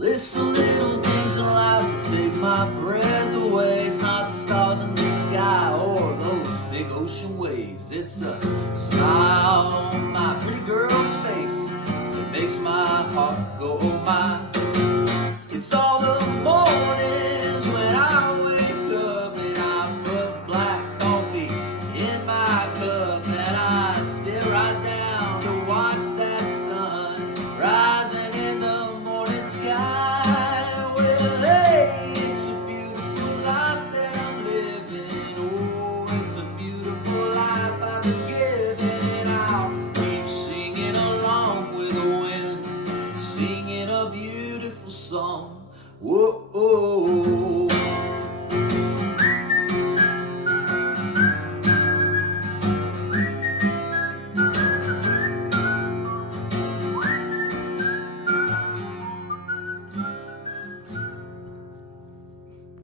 It's the little things in life that take my breath away. It's not the stars in the sky or those big ocean waves. It's a smile on my pretty girl's face that makes my heart go oh my. It's all the mornings when I wake up and I put black coffee in my cup and I sit right down to watch that sun rising in the morning sky. Well, hey, it's a beautiful life that I'm living. Oh, it's a beautiful life I've been given, and I'll keep singing along with the wind, singing a beautiful song. Whoa.